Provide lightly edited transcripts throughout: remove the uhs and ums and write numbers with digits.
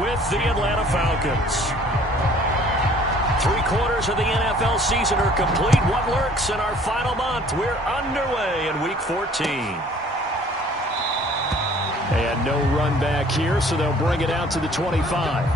with the Atlanta Falcons. 3/4 of the NFL season are complete. What lurks in our final month? We're underway in Week 14. And no run back here, so they'll bring it out to the 25.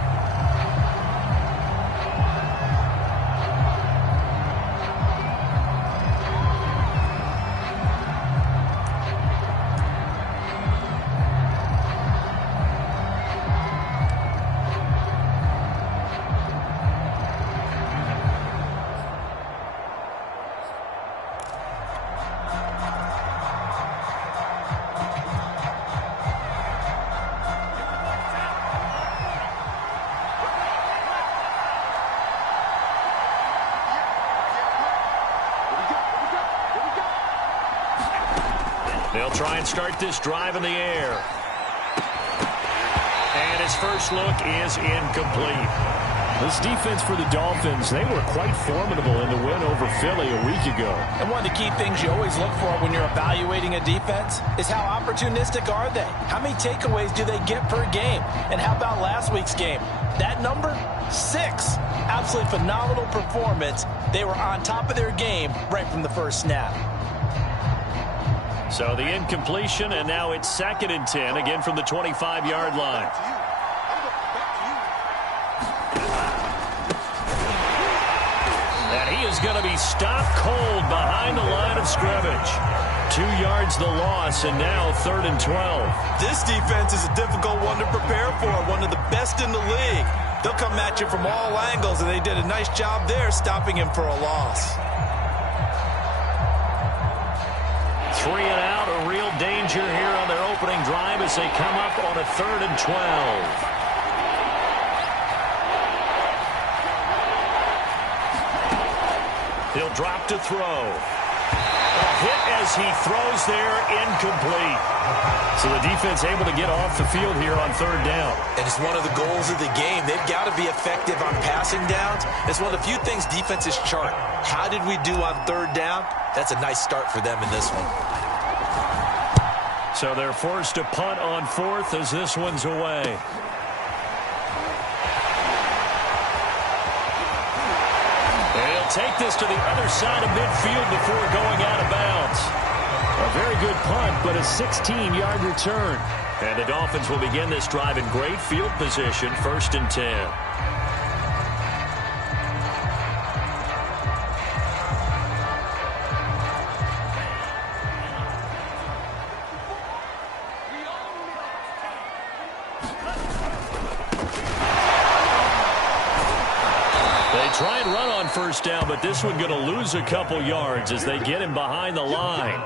They'll try and start this drive in the air. And his first look is incomplete. This defense for the Dolphins, they were quite formidable in the win over Philly a week ago. And one of the key things you always look for when you're evaluating a defense is how opportunistic are they? How many takeaways do they get per game? And how about last week's game? That number? 6. Absolutely phenomenal performance. They were on top of their game right from the first snap. So the incompletion, and now it's 2nd and 10, again from the 25-yard line. And he is going to be stopped cold behind the line of scrimmage. 2 yards the loss, and now 3rd and 12. This defense is a difficult one to prepare for, one of the best in the league. They'll come at you from all angles, and they did a nice job there stopping him for a loss. 3 and out, a real danger here on their opening drive as they come up on a 3rd and 12. He'll drop to throw. A hit as he throws there, incomplete. So the defense able to get off the field here on 3rd down. And it's one of the goals of the game. They've got to be effective on passing downs. It's one of the few things defenses chart. How did we do on 3rd down? That's a nice start for them in this one. So they're forced to punt on 4th as this one's away. They'll take this to the other side of midfield before going out of bounds. A very good punt, but a 16-yard return. And the Dolphins will begin this drive in great field position, 1st and 10. Try and run on 1st down, but this one going to lose a couple yards as they get him behind the line.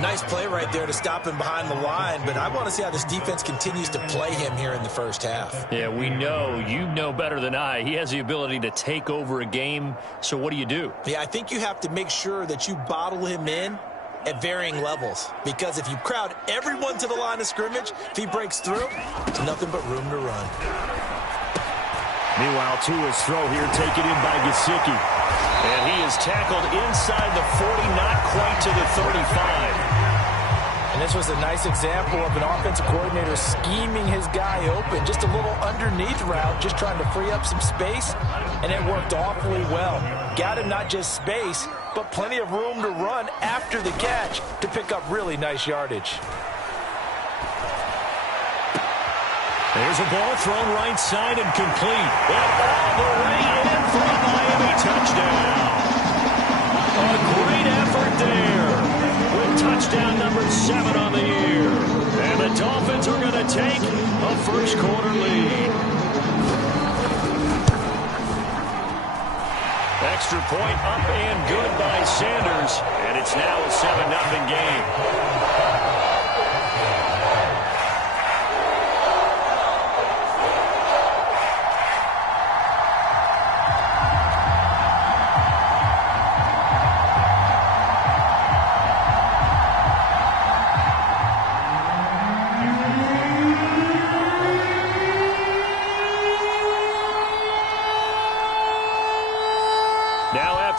Nice play right there to stop him behind the line, but I want to see how this defense continues to play him here in the first half. Yeah, we know. You know better than I. He has the ability to take over a game, so what do? Yeah, I think you have to make sure that you bottle him in at varying levels, because if you crowd everyone to the line of scrimmage, if he breaks through, it's nothing but room to run. Meanwhile, Tua's throw here taken in by Gesicki. And he is tackled inside the 40, not quite to the 35. And this was a nice example of an offensive coordinator scheming his guy open. Just a little underneath route, just trying to free up some space, and it worked awfully well. Got him not just space, but plenty of room to run after the catch to pick up really nice yardage. There's a ball thrown right side and complete. And all the way in for a Miami touchdown. A great effort there with touchdown number 7 on the year. And the Dolphins are going to take a first-quarter lead. Extra point up and good by Sanders. And it's now a 7-0 game.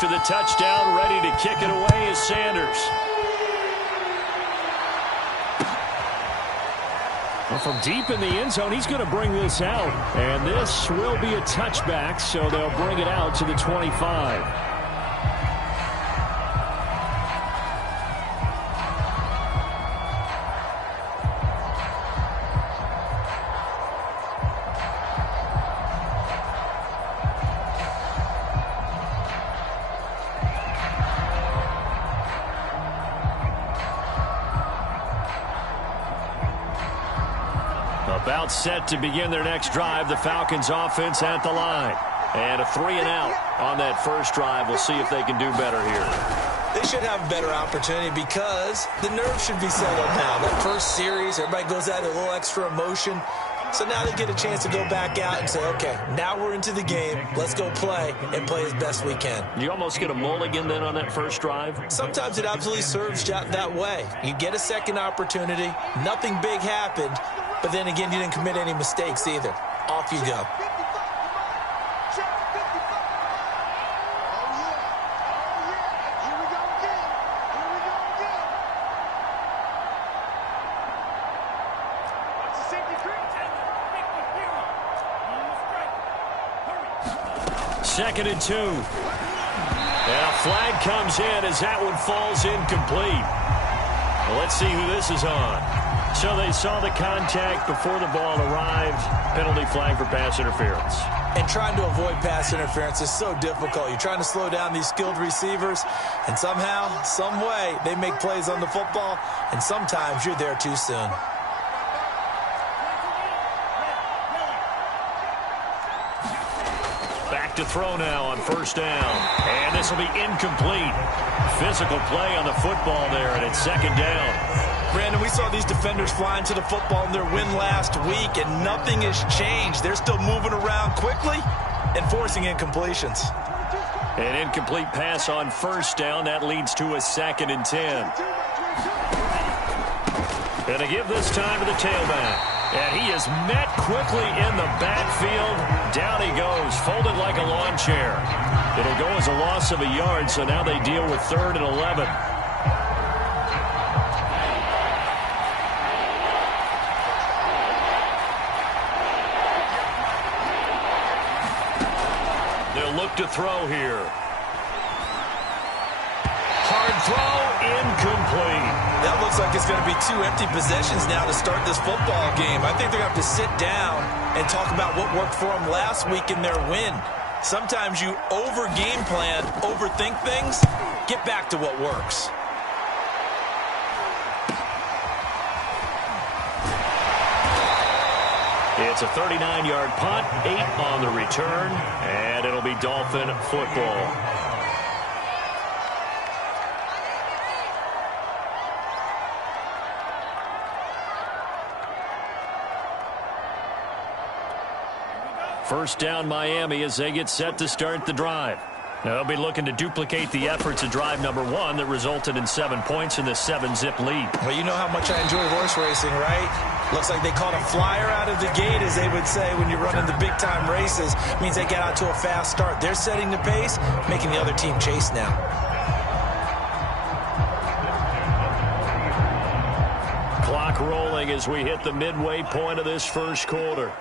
After the touchdown, ready to kick it away is Sanders. Well, from deep in the end zone, he's going to bring this out. And this will be a touchback, so they'll bring it out to the 25. About set to begin their next drive. The Falcons offense at the line. And a 3-and-out on that first drive. We'll see if they can do better here. They should have a better opportunity because the nerves should be settled now. That first series, everybody goes out a little extra emotion. So now they get a chance to go back out and say, okay, now we're into the game. Let's go play and play as best we can. You almost get a mulligan then on that first drive? Sometimes it absolutely serves that way. You get a second opportunity. Nothing big happened. But then again, you didn't commit any mistakes either. Off you go. Second and 2. And a flag comes in as that one falls incomplete. Well, let's see who this is on. So they saw the contact before the ball arrived. Penalty flag for pass interference. And trying to avoid pass interference is so difficult. You're trying to slow down these skilled receivers, and somehow, some way, they make plays on the football, and sometimes you're there too soon. Back to throw now on first down. And this will be incomplete. Physical play on the football there, and it's second down. Brandon, we saw these defenders flying to the football in their win last week, and nothing has changed. They're still moving around quickly and forcing incompletions. An incomplete pass on first down. That leads to a 2nd and 10. And to give this time to the tailback. And he is met quickly in the backfield. Down he goes, folded like a lawn chair. It'll go as a loss of a yard, so now they deal with 3rd and 11. They'll look to throw here. Hard throw, incomplete. That looks like it's going to be 2 empty possessions now to start this football game. I think they're going to have to sit down and talk about what worked for them last week in their win. Sometimes you over-game plan, overthink things. Get back to what works. It's a 39-yard punt, 8 on the return, and it'll be Dolphin football. First down Miami as they get set to start the drive. Now they'll be looking to duplicate the efforts of drive number 1 that resulted in 7 points in the 7-zip lead. Well, you know how much I enjoy horse racing, right? Looks like they caught a flyer out of the gate, as they would say when you're running the big-time races. It means they get out to a fast start. They're setting the pace, making the other team chase now. Clock rolling as we hit the midway point of this first quarter.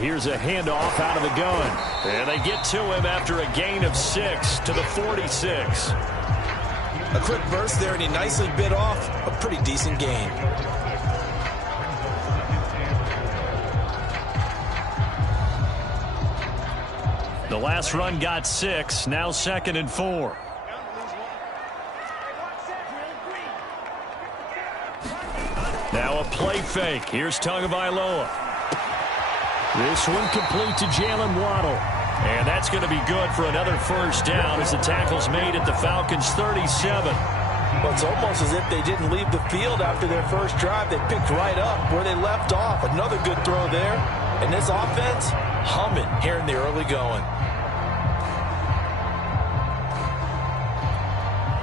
Here's a handoff out of the gun. And they get to him after a gain of 6 to the 46. A quick burst there, and he nicely bit off a pretty decent gain. The last run got 6, now 2nd and 4. Now a play fake. Here's Tagovailoa. This one complete to Jalen Waddle. And that's going to be good for another first down as the tackle's made at the Falcons' 37. Well, it's almost as if they didn't leave the field after their first drive. They picked right up where they left off. Another good throw there. And this offense, humming here in the early going.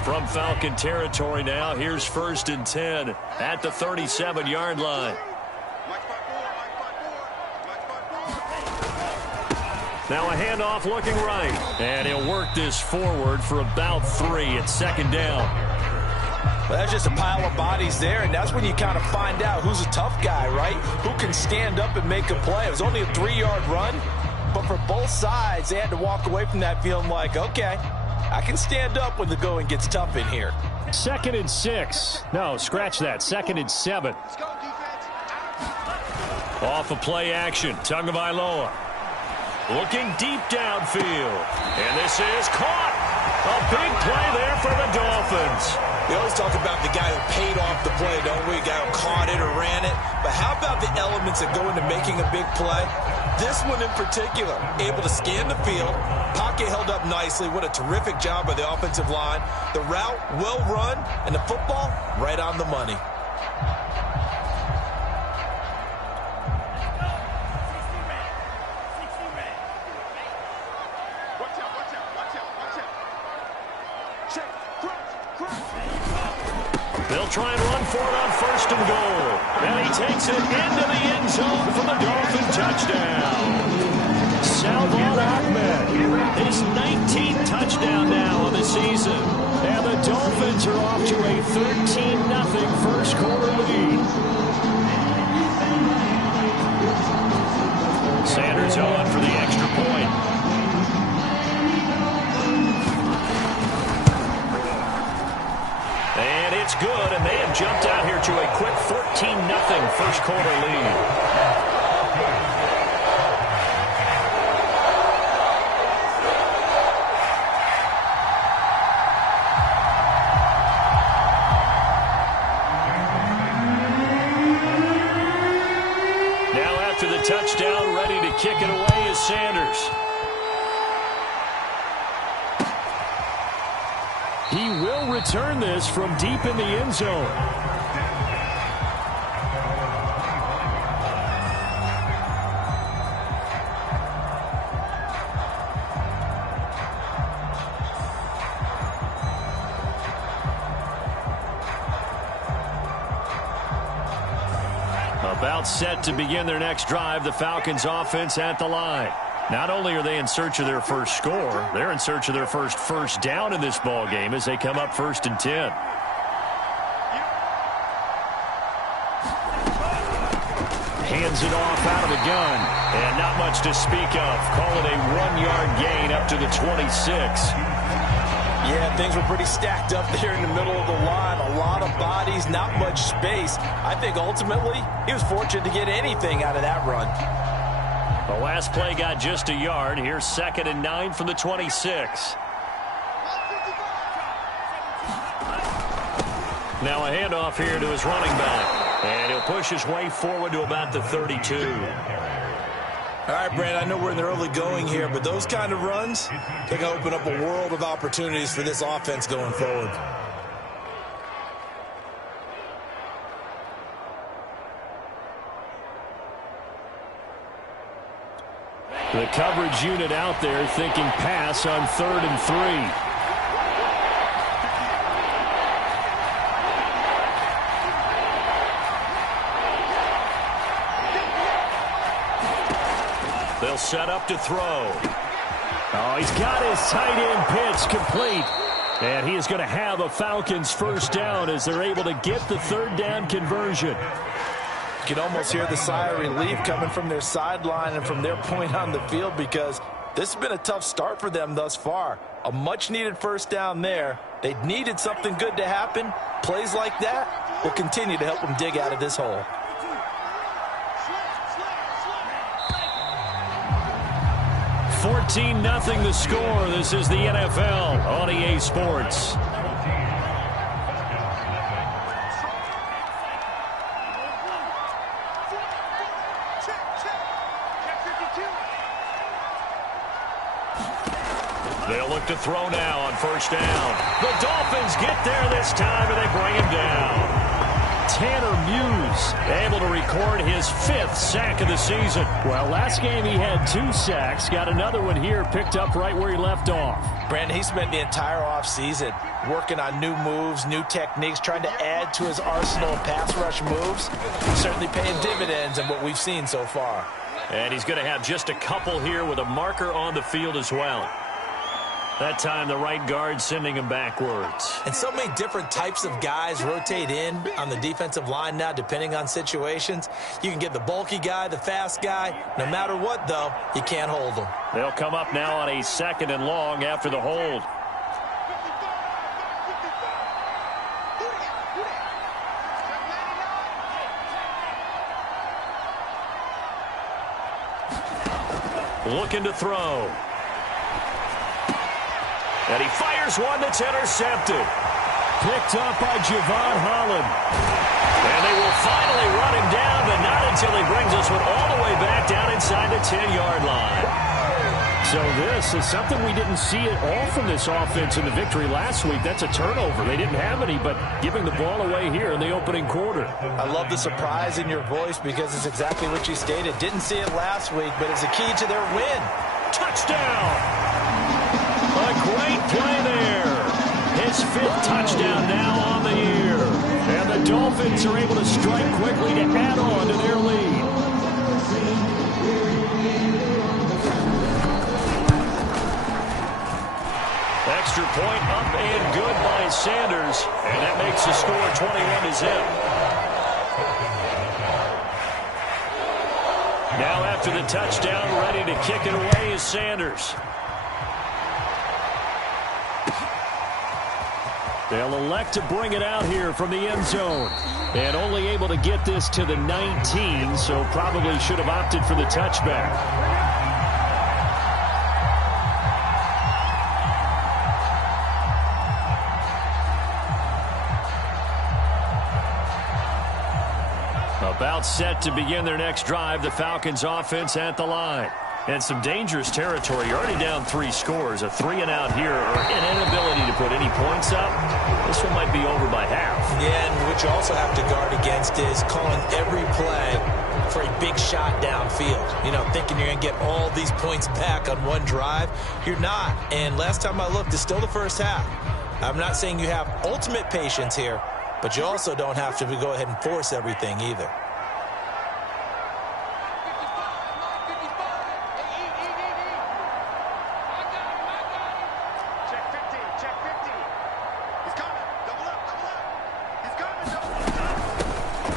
From Falcon territory now, here's 1st and 10 at the 37-yard line. Now a handoff looking right. And he'll work this forward for about 3 at second down. Well, that's just a pile of bodies there, and that's when you kind of find out who's a tough guy, right? Who can stand up and make a play. It was only a 3-yard run, but for both sides, they had to walk away from that feeling like, okay, I can stand up when the going gets tough in here. 2nd and 6. No, scratch that. 2nd and 7. Off of play action. Tagovailoa looking deep downfield. And this is caught. A big play there for the Dolphins. We always talk about the guy who paid off the play, don't we? The guy who caught it or ran it. But how about the elements that go into making a big play? This one in particular, able to scan the field, pocket held up nicely. What a terrific job by the offensive line. The route, well run, and the football, right on the money. They'll try and run for it on 1st and goal. And he takes it into the end zone for the Dolphin touchdown. Salvon Ahmed, his 19th touchdown now of the season. And the Dolphins are off to a 13-0 first quarter lead. Sanders on for the extra point. And it's good, and they have jumped out here to a quick 14-0 first quarter lead. Now after the touchdown, ready to kick it away is Sanders. He will return this from deep in the end zone. About set to begin their next drive, the Falcons offense at the line. Not only are they in search of their first score, they're in search of their first down in this ball game as they come up 1st and 10. Hands it off out of the gun, and not much to speak of. Call it a 1-yard gain up to the 26. Yeah, things were pretty stacked up there in the middle of the line. A lot of bodies, not much space. I think ultimately he was fortunate to get anything out of that run. The last play got just a yard. Here's 2nd and 9 from the 26. Now a handoff here to his running back. And he'll push his way forward to about the 32. All right, Brad, I know we're in the early going here, but those kind of runs, they can open up a world of opportunities for this offense going forward. The coverage unit out there thinking pass on 3rd and 3. They'll set up to throw. Oh, he's got his tight end pitch complete. And he is going to have a Falcons first down as they're able to get the 3rd down conversion. You can almost hear the sigh of relief coming from their sideline and from their point on the field because this has been a tough start for them thus far. A much-needed first down there. They needed something good to happen. Plays like that will continue to help them dig out of this hole. $14-0 the score. This is the NFL on EA Sports. They'll look to throw now on 1st down. The Dolphins get there this time, and they bring him down. Tanner Muse able to record his 5th sack of the season. Well, last game he had 2 sacks. Got another one here picked up right where he left off. Brandon, he spent the entire offseason working on new moves, new techniques, trying to add to his arsenal of pass rush moves. Certainly paying dividends in what we've seen so far. And he's going to have just a couple here with a marker on the field as well. That time, the right guard sending him backwards. And so many different types of guys rotate in on the defensive line now, depending on situations. You can get the bulky guy, the fast guy. No matter what, though, you can't hold them. They'll come up now on a 2nd and long after the hold. Looking to throw. And he fires one that's intercepted. Picked up by Javon Holland. And they will finally run him down, but not until he brings this one all the way back down inside the 10-yard line. So this is something we didn't see at all from this offense in the victory last week. That's a turnover. They didn't have any, but giving the ball away here in the opening quarter. I love the surprise in your voice because it's exactly what you stated. Didn't see it last week, but it's a key to their win. Touchdown! A great play there. His 5th touchdown now on the year. And the Dolphins are able to strike quickly to add on to their lead. Extra point up and good by Sanders. And that makes the score 21-0. Now after the touchdown, ready to kick it away is Sanders. They'll elect to bring it out here from the end zone. And only able to get this to the 19, so probably should have opted for the touchback. About set to begin their next drive, the Falcons offense at the line. And some dangerous territory. You're already down 3 scores. A 3-and-out here or an inability to put any points up. This one might be over by half. Yeah, and what you also have to guard against is calling every play for a big shot downfield. You know, thinking you're going to get all these points back on one drive. You're not. And last time I looked, it's still the first half. I'm not saying you have ultimate patience here, but you also don't have to go ahead and force everything either.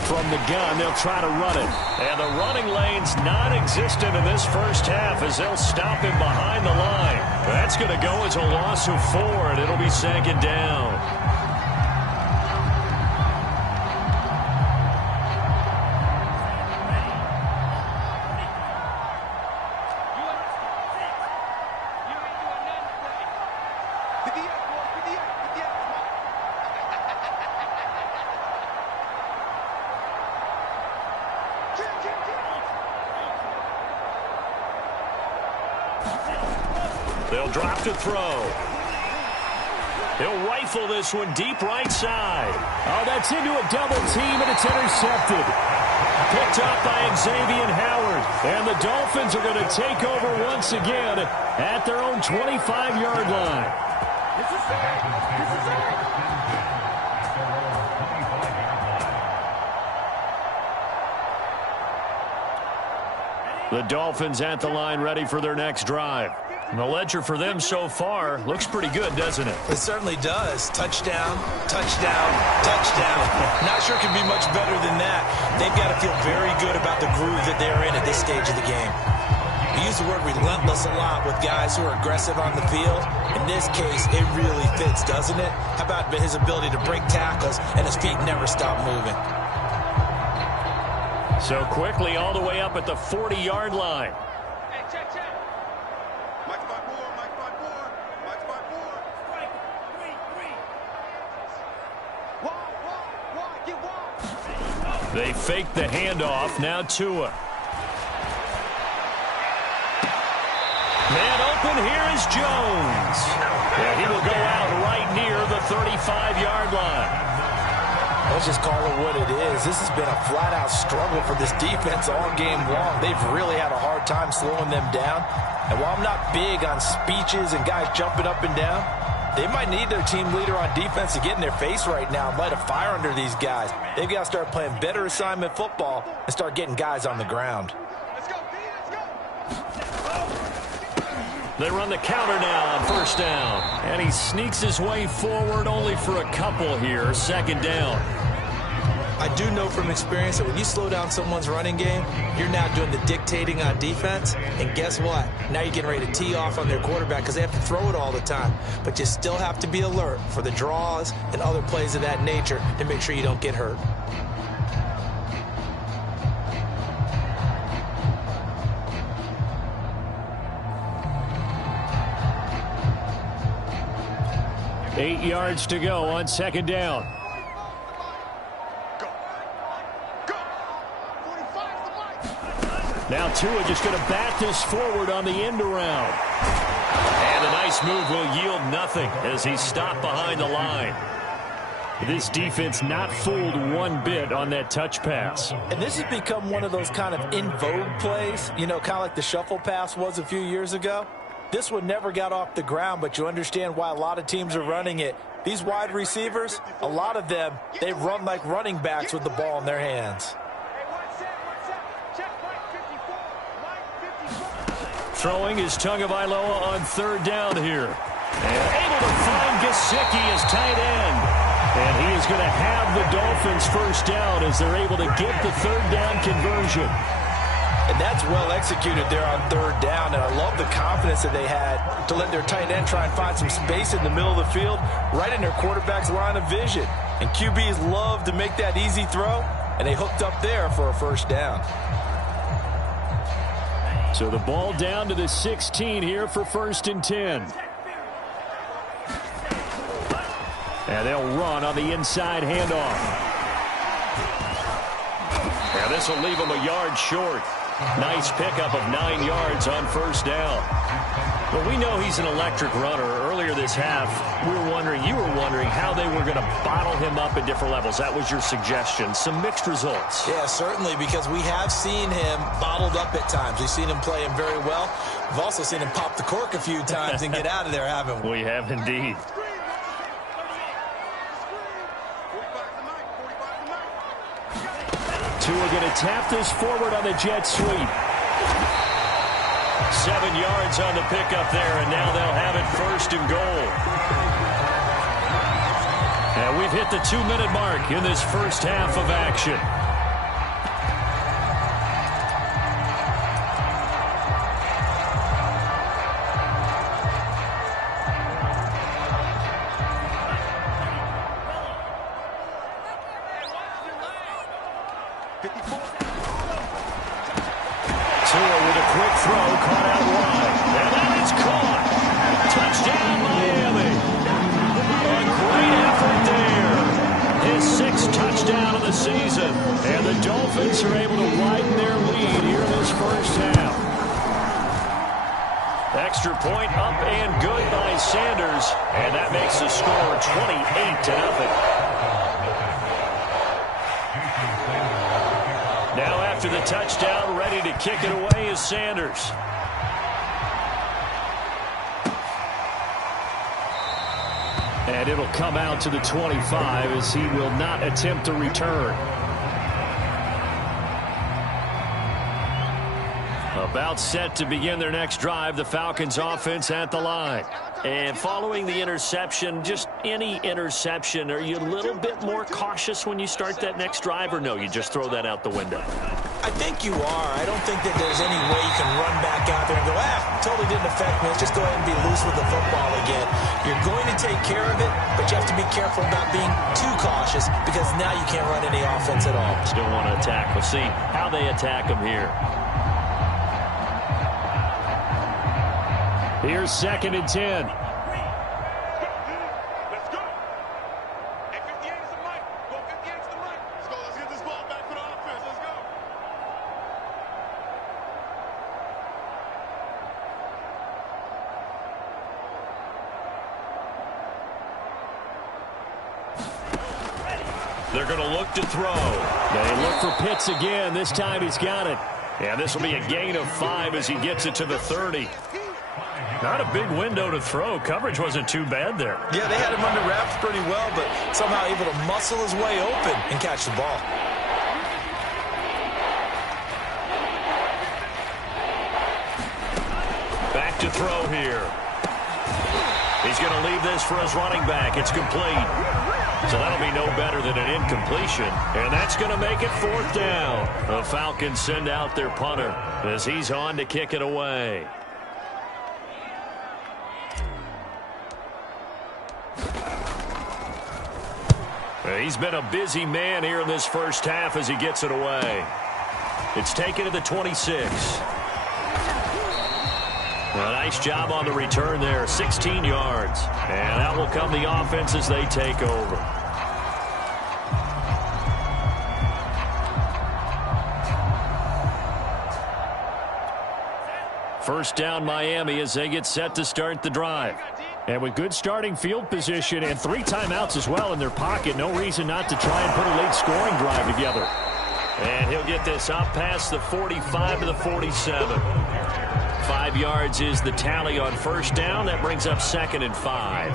From the gun, they'll try to run it. And the running lane's non-existent in this first half as they'll stop him behind the line. That's going to go as a loss of 4, and it'll be 2nd down. They'll drop to throw. He'll rifle this one deep right side. Oh, that's into a double team, and it's intercepted. Picked up by Xavier Howard. And the Dolphins are going to take over once again at their own 25-yard line. The Dolphins at the line ready for their next drive. And the ledger for them so far looks pretty good, doesn't it? It certainly does. Touchdown, touchdown, touchdown. Not sure it can be much better than that. They've got to feel very good about the groove that they're in at this stage of the game. We use the word relentless a lot with guys who are aggressive on the field. In this case, it really fits, doesn't it? How about his ability to break tackles and his feet never stop moving? So quickly all the way up at the 40-yard line. Hey, check. Mike 5-4. Get one. They fake the handoff. Now Tua. Man open, here is Jones. Yeah, he will go out right near the 35-yard line. Let's just call it what it is. This has been a flat-out struggle for this defense all game long. They've really had a hard time slowing them down. And while I'm not big on speeches and guys jumping up and down, they might need their team leader on defense to get in their face right now and light a fire under these guys. They've got to start playing better assignment football and start getting guys on the ground. Let's go, Phoenix. They run the counter now on first down. And he sneaks his way forward only for a couple here. Second down. I do know from experience that when you slow down someone's running game, you're now doing the dictating on defense. And guess what? Now you're getting ready to tee off on their quarterback because they have to throw it all the time. But you still have to be alert for the draws and other plays of that nature to make sure you don't get hurt. Eight yards to go on second down. Now Tua just going to bat this forward on the end around. And a nice move will yield nothing as he's stopped behind the line. This defense not fooled one bit on that touch pass. And this has become one of those kind of in vogue plays, you know, kind of like the shuffle pass was a few years ago. This one never got off the ground, but you understand why a lot of teams are running it. These wide receivers, a lot of them, they run like running backs with the ball in their hands. Throwing is Tagovailoa on third down here. And able to find Gesicki as tight end. And he is going to have the Dolphins first down as they're able to get the third down conversion. And that's well executed there on third down. And I love the confidence that they had to let their tight end try and find some space in the middle of the field, right in their quarterback's line of vision. And QBs love to make that easy throw, and they hooked up there for a first down. So the ball down to the 16 here for 1st and 10. And they'll run on the inside handoff. And this will leave them a yard short. Nice pickup of 9 yards on first down. Well, we know he's an electric runner. Earlier this half, you were wondering how they were going to bottle him up at different levels. That was your suggestion. Some mixed results. Yeah, certainly, because we have seen him bottled up at times. We've seen him play him very well. We've also seen him pop the cork a few times and get out of there, haven't we? We have indeed. Tua going to tap this forward on the jet sweep. 7 yards on the pickup there, and now they'll have it 1st and goal. And we've hit the 2-minute mark in this first half of action. Tua with a quick throw, caught out wide. And that is caught. Touchdown, Miami. A great effort there. His 6th touchdown of the season. And the Dolphins are able to widen their lead here in this first half. Extra point up and good by Sanders. And that makes the score 28-0. Now after the touchdown, ready to kick it away is Sanders. And it'll come out to the 25 as he will not attempt to return. About set to begin their next drive, the Falcons offense at the line. And following the interception, just any interception, are you a little bit more cautious when you start that next drive, or no, you just throw that out the window? I think you are. I don't think that there's any way you can run back out there and go, totally didn't affect me. Let's just go ahead and be loose with the football again. You're going to take care of it, but you have to be careful about being too cautious because now you can't run any offense at all. Still want to attack. We'll see how they attack them here. Here's 2nd and 10. Let's go. Hey, 58 is the mic. Go 58 is the mic. Let's go. Let's get this ball back for the offense. Let's go. They're going to look to throw. They look for Pitts again. This time he's got it. And this will be a gain of 5 as he gets it to the 30. Not a big window to throw. Coverage wasn't too bad there. Yeah, they had him under wraps pretty well, but somehow able to muscle his way open and catch the ball. Back to throw here. He's going to leave this for his running back. It's complete. So that'll be no better than an incompletion. And that's going to make it 4th down. The Falcons send out their punter as he's on to kick it away. He's been a busy man here in this first half as he gets it away. It's taken to the 26. A nice job on the return there, 16 yards. And that will come the offense as they take over. First down Miami as they get set to start the drive. And with good starting field position and 3 timeouts as well in their pocket, no reason not to try and put a late scoring drive together. And he'll get this up past the 45 to the 47. 5 yards is the tally on first down. That brings up 2nd and 5.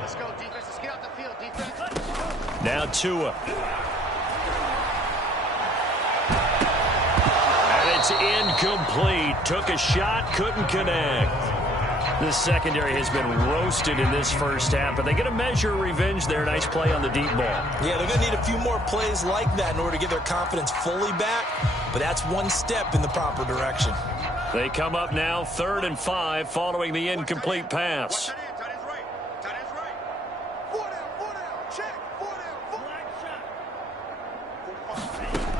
Let's go, defense. Let's get out the field, defense. Now Tua. And it's incomplete. Took a shot, couldn't connect. This secondary has been roasted in this first half, but they get a measure of revenge there. Nice play on the deep ball. Yeah, they're going to need a few more plays like that in order to get their confidence fully back, but that's one step in the proper direction. They come up now 3rd and 5 following the incomplete pass. Tight end's right. Tight end's right. 4 down. Check. 4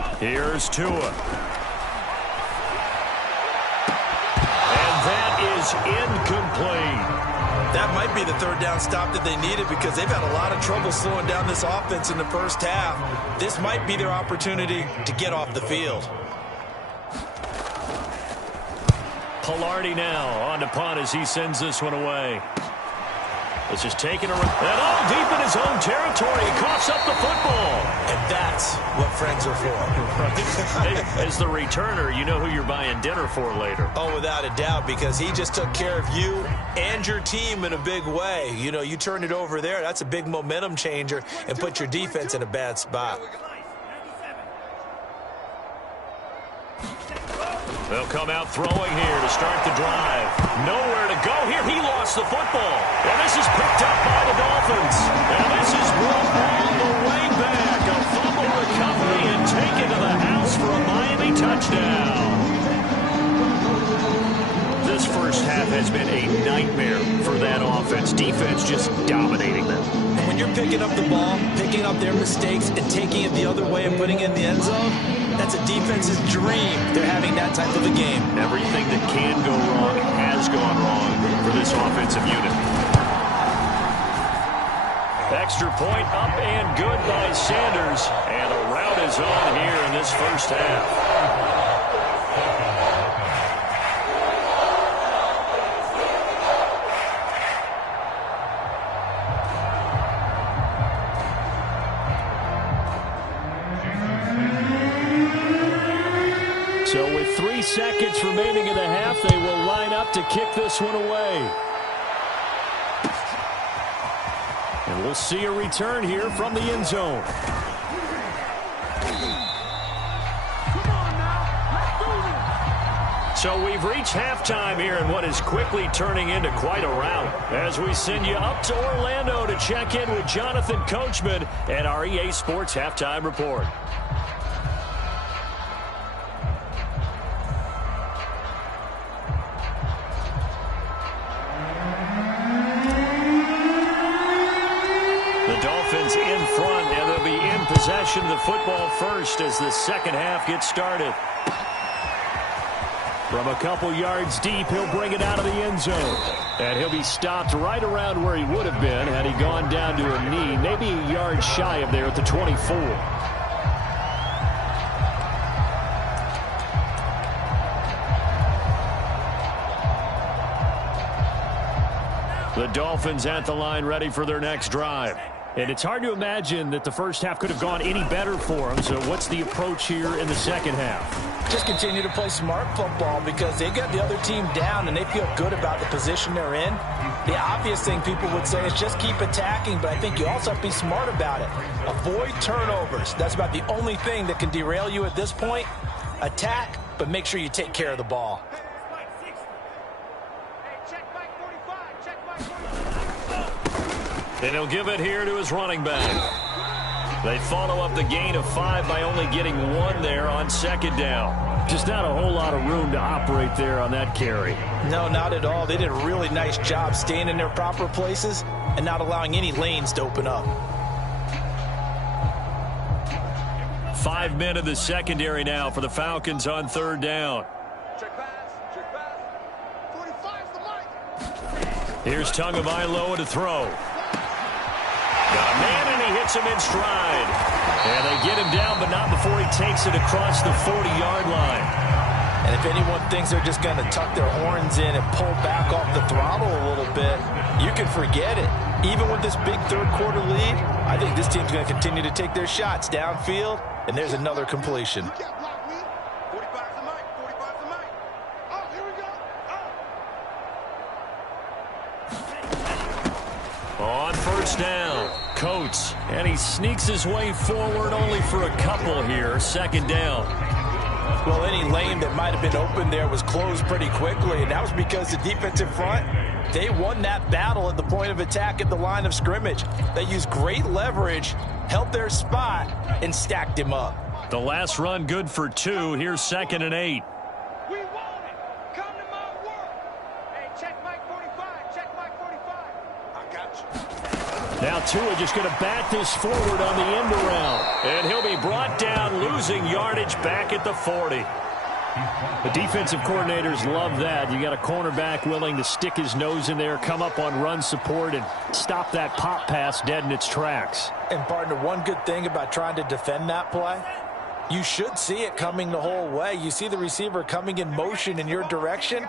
down. Here's Tua. Is incomplete. That might be the 3rd down stop that they needed because they've had a lot of trouble slowing down this offense in the first half. This might be their opportunity to get off the field. Pilardi now on to punt as he sends this one away. This is taken around. And all deep in his own territory. He coughs up the football. And that's what friends are for. Hey, as the returner, you know who you're buying dinner for later. Oh, without a doubt, because he just took care of you and your team in a big way. You know, you turned it over there. That's a big momentum changer and put your defense in a bad spot. They'll come out throwing here to start the drive. Nowhere to go here. He lost the football. And this is picked up by the Dolphins. And this is brought all the way back. A fumble recovery and taken to the house for a Miami touchdown. This first half has been a nightmare for that offense. Defense just dominating them. And when you're picking up the ball, picking up their mistakes, and taking it the other way and putting it in the end zone, that's a defense's dream. They're having that type of a game. Everything that can go wrong has gone wrong for this offensive unit. Extra point up and good by Sanders. And a rout is on here in this first half. So with 3 seconds remaining in the half, they will line up to kick this one away. And we'll see a return here from the end zone. So we've reached halftime here in what is quickly turning into quite a rout as we send you up to Orlando to check in with Jonathan Coachman and our EA Sports Halftime Report. In front, and they'll be in possession of the football first as the second half gets started. From a couple yards deep, he'll bring it out of the end zone. And he'll be stopped right around where he would have been had he gone down to a knee, maybe a yard shy of there at the 24. The Dolphins at the line ready for their next drive. And it's hard to imagine that the first half could have gone any better for them. So what's the approach here in the second half? Just continue to play smart football because they got the other team down and they feel good about the position they're in. The obvious thing people would say is just keep attacking, but I think you also have to be smart about it. Avoid turnovers. That's about the only thing that can derail you at this point. Attack, but make sure you take care of the ball. And he'll give it here to his running back. They follow up the gain of 5 by only getting 1 there on second down. Just not a whole lot of room to operate there on that carry. No, not at all. They did a really nice job staying in their proper places and not allowing any lanes to open up. 5 men in the secondary now for the Falcons on third down. Check pass. Check pass. 45's the mic. Here's Tagovailoa to throw. Got a man, and he hits him in stride. And they get him down, but not before he takes it across the 40-yard line. And if anyone thinks they're just going to tuck their horns in and pull back off the throttle a little bit, you can forget it. Even with this big third-quarter lead, I think this team's going to continue to take their shots downfield, and there's another completion. You can't block me. 45's the mic. 45's the mic. Oh, here we go. Oh. On first down, Coates. And he sneaks his way forward only for a couple here. Second down. Well, any lane that might have been open there was closed pretty quickly, and that was because the defensive front, they won that battle at the point of attack at the line of scrimmage. They used great leverage, held their spot, and stacked him up. The last run good for 2. Here's 2nd and 8. We want it. Come to my work. Hey, check Mike 45. Check Mike 45. I got you. Now Tua just going to bat this forward on the end around. And he'll be brought down, losing yardage back at the 40. The defensive coordinators love that. You got a cornerback willing to stick his nose in there, come up on run support, and stop that pop pass dead in its tracks. And, partner, one good thing about trying to defend that play, you should see it coming the whole way. You see the receiver coming in motion in your direction.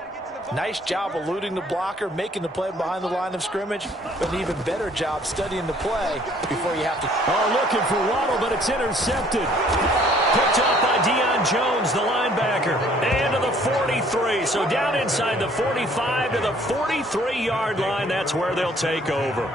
Nice job eluding the blocker, making the play behind the line of scrimmage, but an even better job studying the play before you have to. Oh, looking for Waddle, but it's intercepted. Picked up by Deion Jones, the linebacker, and to the 43. So down inside the 45 to the 43-yard line. That's where they'll take over.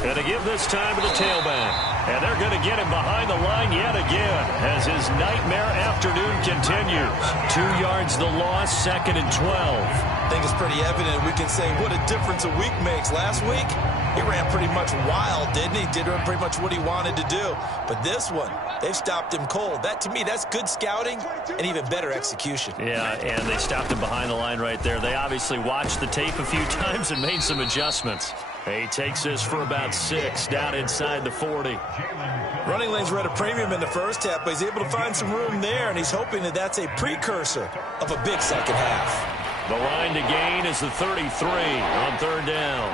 And to give this time to the tailback. And they're going to get him behind the line yet again as his nightmare afternoon continues. 2 yards the loss, 2nd and 12. I think it's pretty evident we can say what a difference a week makes. Last week, he ran pretty much wild, didn't he? Did pretty much what he wanted to do. But this one, they've stopped him cold. That, to me, that's good scouting and even better execution. Yeah, and they stopped him behind the line right there. They obviously watched the tape a few times and made some adjustments. He takes this for about 6 down inside the 40. Running lanes were at a premium in the first half, but he's able to find some room there, and he's hoping that that's a precursor of a big second half. The line to gain is the 33 on third down.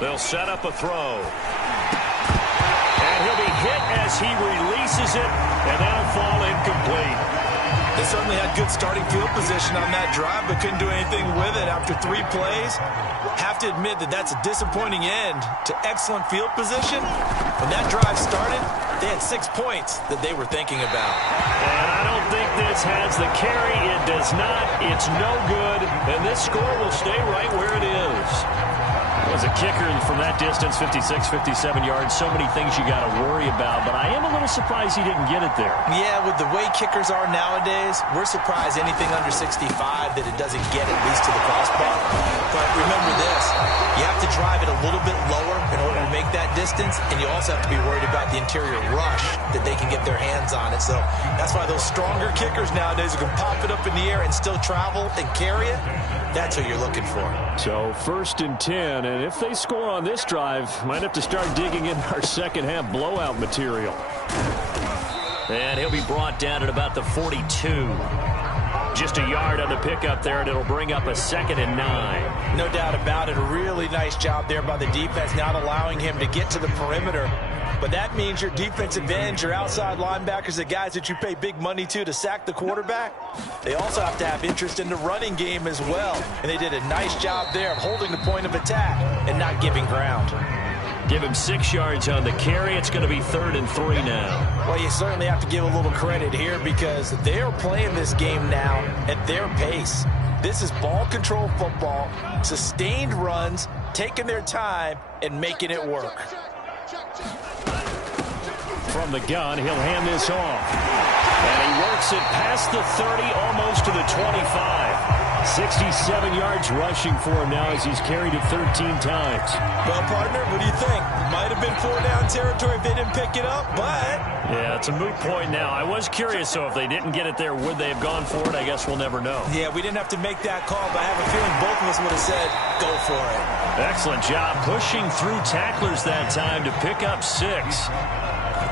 They'll set up a throw. And he'll be hit as he releases it, and that'll fall incomplete. They certainly had good starting field position on that drive, but couldn't do anything with it after 3 plays. Have to admit that that's a disappointing end to excellent field position. When that drive started, they had 6 points that they were thinking about. And I don't think this has the carry. It does not. It's no good. And this score will stay right where it is. As a kicker from that distance, 56, 57 yards, so many things you got to worry about, but I am a little surprised he didn't get it there. Yeah, with the way kickers are nowadays, we're surprised anything under 65 that it doesn't get at least to the crossbar. But remember this, you have to drive it a little bit lower in order to make that distance, and you also have to be worried about the interior rush that they can get their hands on it. So that's why those stronger kickers nowadays who can pop it up in the air and still travel and carry it, that's what you're looking for. So 1st and 10, and if they score on this drive, might have to start digging in our second half blowout material. And he'll be brought down at about the 42. Just a yard on the pickup there, and it'll bring up a 2nd and 9. No doubt about it. A really nice job there by the defense, not allowing him to get to the perimeter. But that means your defensive ends, your outside linebackers, the guys that you pay big money to sack the quarterback, they also have to have interest in the running game as well. And they did a nice job there of holding the point of attack and not giving ground. Give him 6 yards on the carry. It's going to be 3rd and 3 now. Well, you certainly have to give a little credit here because they are playing this game now at their pace. This is ball control football, sustained runs, taking their time and making it work. From the gun, he'll hand this off. And he works it past the 30, almost to the 25. 67 yards rushing for him now as he's carried it 13 times. Well, partner, what do you think? Might have been 4-down territory if they didn't pick it up, but... Yeah, it's a moot point now. I was curious, so if they didn't get it there, would they have gone for it? I guess we'll never know. Yeah, we didn't have to make that call, but I have a feeling both of us would have said, go for it. Excellent job pushing through tacklers that time to pick up 6.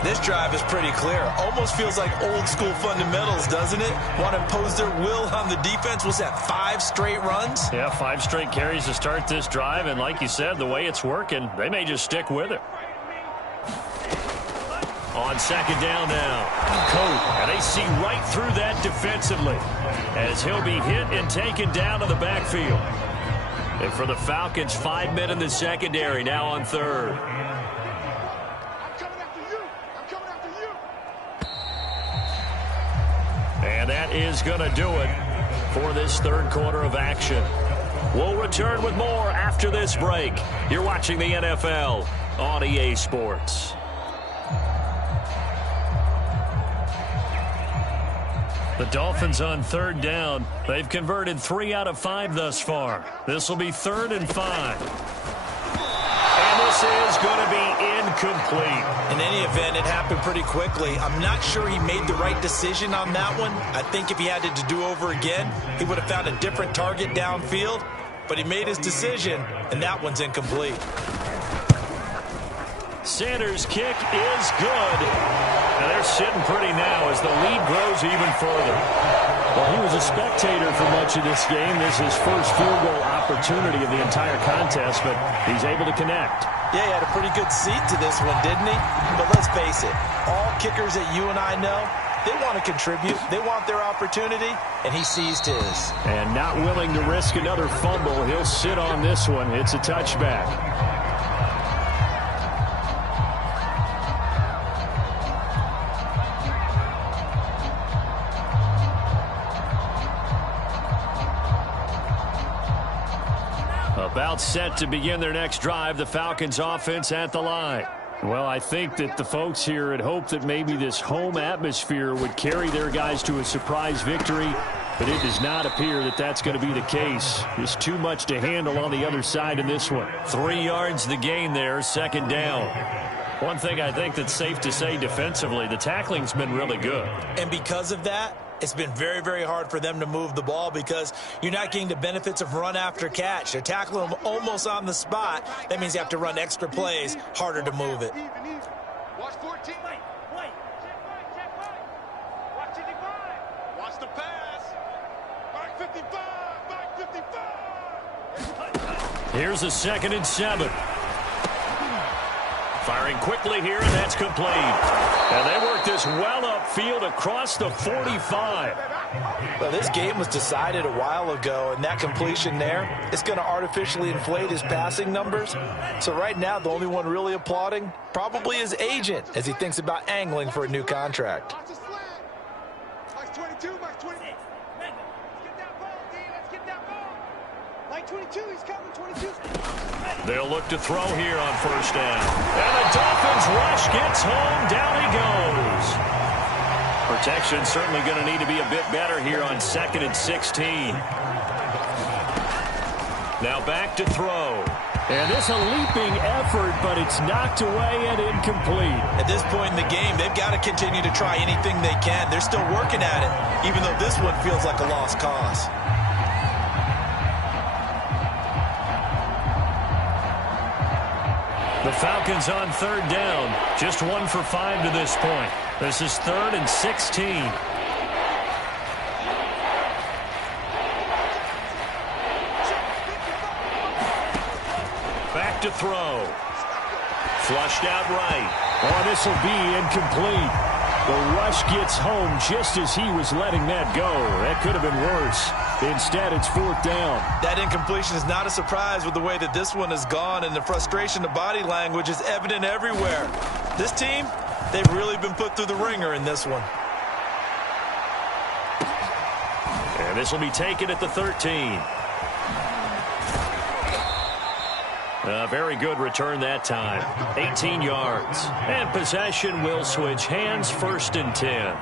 This drive is pretty clear. Almost feels like old school fundamentals, doesn't it? Want to impose their will on the defense. Was that 5 straight runs? Yeah, 5 straight carries to start this drive. And like you said, the way it's working, they may just stick with it. On 2nd down now. Cope, and they see right through that defensively as he'll be hit and taken down to the backfield. And for the Falcons, 5 men in the secondary now on 3rd. And that is going to do it for this 3rd quarter of action. We'll return with more after this break. You're watching the NFL on EA Sports. The Dolphins on 3rd down. They've converted 3 out of 5 thus far. This will be 3rd and 5. And this is going to be incomplete. In any event, it happened pretty quickly. I'm not sure he made the right decision on that one. I think if he had to do over again, he would have found a different target downfield. But he made his decision, and that one's incomplete. Sanders' kick is good. And they're sitting pretty now as the lead grows even further. Well, he was a spectator for much of this game. This is his first field goal opportunity of the entire contest, but he's able to connect. Yeah, he had a pretty good seat to this one, didn't he? But let's face it, all kickers that you and I know, they want to contribute. They want their opportunity, and he seized his. And not willing to risk another fumble, he'll sit on this one. It's a touchback. About set to begin their next drive, the Falcons offense at the line. Well, I think that the folks here had hoped that maybe this home atmosphere would carry their guys to a surprise victory, but it does not appear that that's going to be the case. Just too much to handle on the other side in this one. 3 yards the gain there, 2nd down. One thing I think that's safe to say defensively, the tackling's been really good. And because of that, it's been very, very hard for them to move the ball because you're not getting the benefits of run after catch. They're tackling them almost on the spot. That means you have to run extra plays, harder to move it. Watch 14. Wait. Check right. Watch the divide. Watch the pass. Back 55. Here's a 2nd and 7. Firing quickly here, and that's complete. And they work this well upfield across the 45. Well, this game was decided a while ago, and that completion there is going to artificially inflate his passing numbers. So right now, the only one really applauding probably his agent as he thinks about angling for a new contract. Watch the slant. Max 22, Max 20. Let's get that ball, D. Let's get that ball. Like 22, he's coming, 22. They'll look to throw here on 1st down. And the Dolphins rush gets home. Down he goes. Protection certainly going to need to be a bit better here on 2nd and 16. Now back to throw. And this a leaping effort, but it's knocked away and incomplete. At this point in the game, they've got to continue to try anything they can. They're still working at it, even though this one feels like a lost cause. The Falcons on 3rd down. Just 1 for 5 to this point. This is 3rd and 16. Back to throw. Flushed out right. Oh, this will be incomplete. The rush gets home just as he was letting that go. That could have been worse. Instead, it's 4th down. That incompletion is not a surprise with the way that this one has gone, and the frustration, the body language is evident everywhere. This team, they've really been put through the ringer in this one. And this will be taken at the 13. A very good return that time. 18 yards. And possession will switch hands, 1st and 10.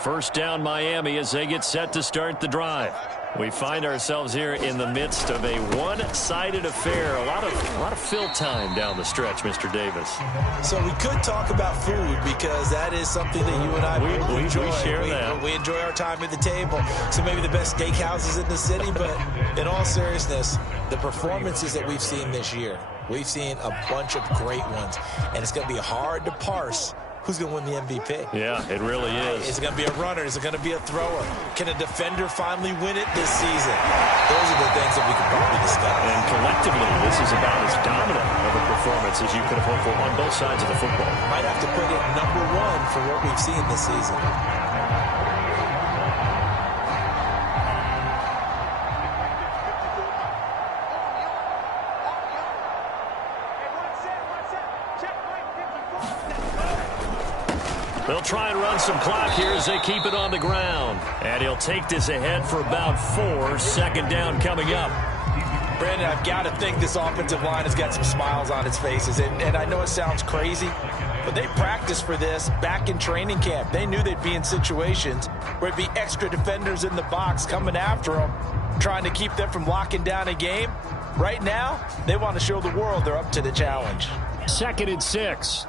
First down Miami as they get set to start the drive. We find ourselves here in the midst of a one-sided affair. A lot of fill time down the stretch, Mr. Davis. So we could talk about food because that is something that you and I enjoy. We share that. We enjoy our time at the table. So maybe the best steakhouses in the city, but in all seriousness, the performances that we've seen this year, we've seen a bunch of great ones, and it's going to be hard to parse who's going to win the MVP. Yeah, it really is. Is it going to be a runner? Is it going to be a thrower? Can a defender finally win it this season? Those are the things that we can probably discuss. And collectively, this is about as dominant of a performance as you could have hoped for on both sides of the football. Might have to put it number 1 for what we've seen this season. They'll try and run some clock here as they keep it on the ground. And he'll take this ahead for about 4. 2nd down coming up. Brandon, I've got to think this offensive line has got some smiles on its faces. And I know it sounds crazy, but they practiced for this back in training camp. They knew they'd be in situations where it'd be extra defenders in the box coming after them, trying to keep them from locking down a game. Right now, they want to show the world they're up to the challenge. 2nd and 6.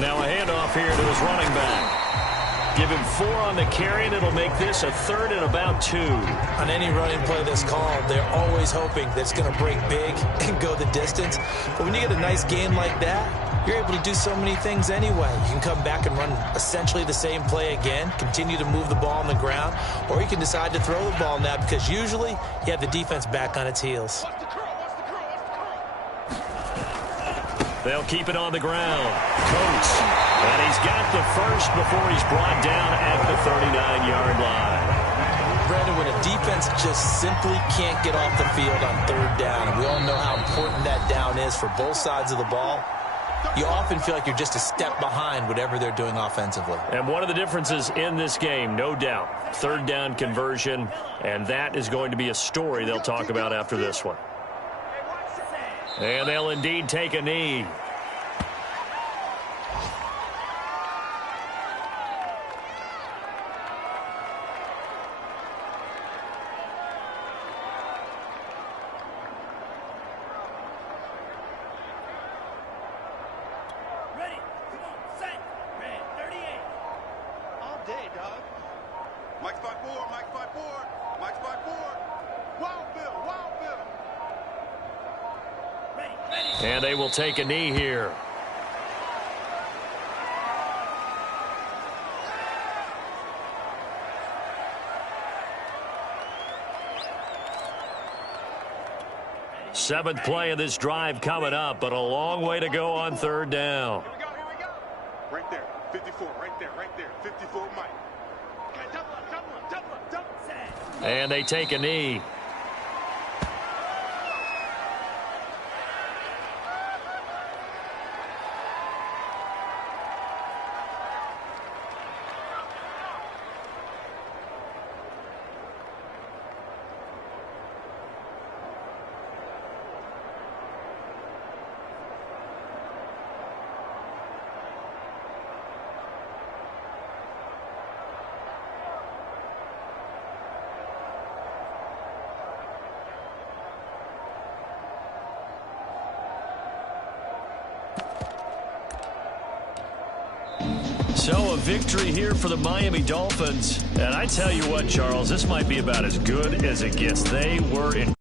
Now a handoff here to his running back. Give him 4 on the carry, and it'll make this a 3rd and about 2. On any running play that's called, they're always hoping that it's going to break big and go the distance. But when you get a nice game like that, you're able to do so many things anyway. You can come back and run essentially the same play again, continue to move the ball on the ground, or you can decide to throw the ball now because usually you have the defense back on its heels. They'll keep it on the ground. Coates. And he's got the first before he's brought down at the 39-yard line. Brandon, when a defense just simply can't get off the field on 3rd down, and we all know how important that down is for both sides of the ball, you often feel like you're just a step behind whatever they're doing offensively. And one of the differences in this game, no doubt, 3rd down conversion, and that is going to be a story they'll talk about after this one. And they'll indeed take a knee. Ready. Come on. Set. Red. 38. All day, dog. Mike's 5-4. Mike's 5-4. Mike's 5-4. Wild Bill. Wild Bill. And they will take a knee here. Seventh play of this drive coming up, but a long way to go on 3rd down. Here we go. Here we go. Right there. 54. Right there. Right there. 54 Mike. Okay, double up. Double up. Double up. Double. And they take a knee. So a victory here for the Miami Dolphins. And I tell you what, Charles, this might be about as good as it gets. They were in